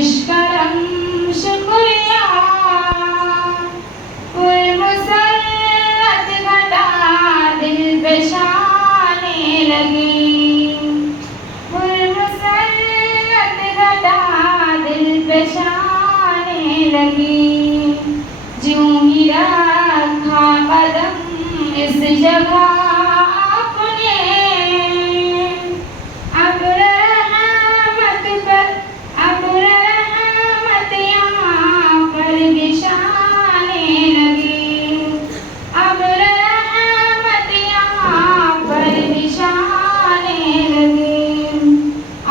नवाजिश करम शुक्रिया मुसरत घटा दिल पे शाने लगी मुसरत घटा दिल पे शाने लगी ज्यों ही रखा कदम इस जगह आपने अब रहमत यहाँ पर बिछाने लगी अब रहमत यहाँ पर बिछाने लगी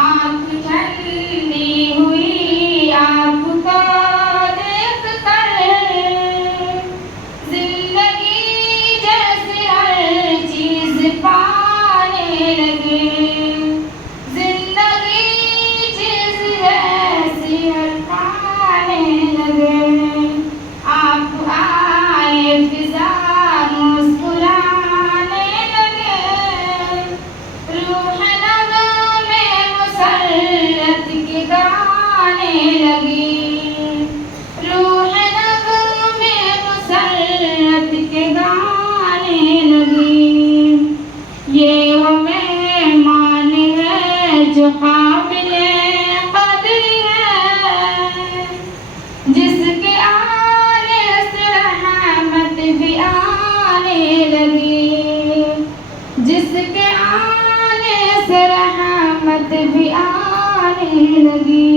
आँख ठंडी हुई आपको देख कर जिंदगी जैसे हर चीज पाने लगे जिंदगी चीज जैसी हर पाने लगे आप आए फिजा मुस्कुराने लगे रूह नगों में मुसर्रत के गाने लगी रूह नगों में मुसर्रत के गाने लगी ये वो मेहमान है जो काबिले कदर है जिसके आने से रहमत भी आने लगी जिसके आने से रहमत भी आने लगी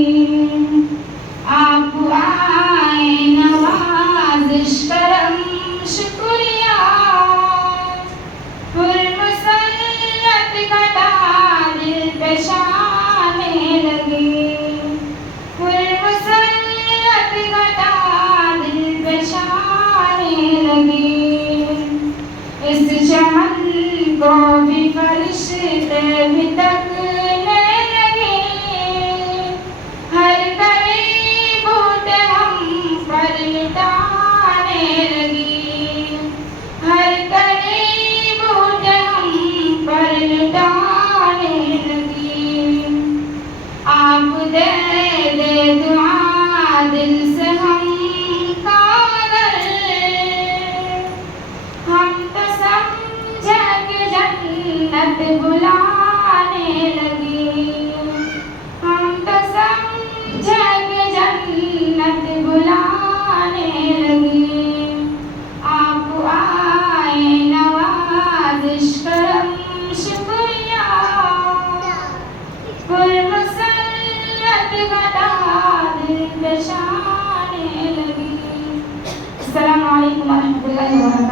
आप आए नवाजिश करम शुक्रिया मुसरत घटा दिल पे शाने लगी मुसरत घटा दिल पे शाने लगी इस चमन को भी फरिश्ते भी तकने लगे हर कड़ी बूटे हम पर लुटाने लगी हर कड़ी बूटे हम पर लुटाने लगी आप दे दे दुआ दिल से हम कागर हम तो समझे कि जन्नत बुलाने लगी हम तो समझे कि जन्नत बुलाने लगी आप आए नवाजिश करम शुक्रिया मुसरत घटा दिल पे शाने लगी। अस्सलामु अलैकुम व रहमतुल्लाहि व बरकातहू।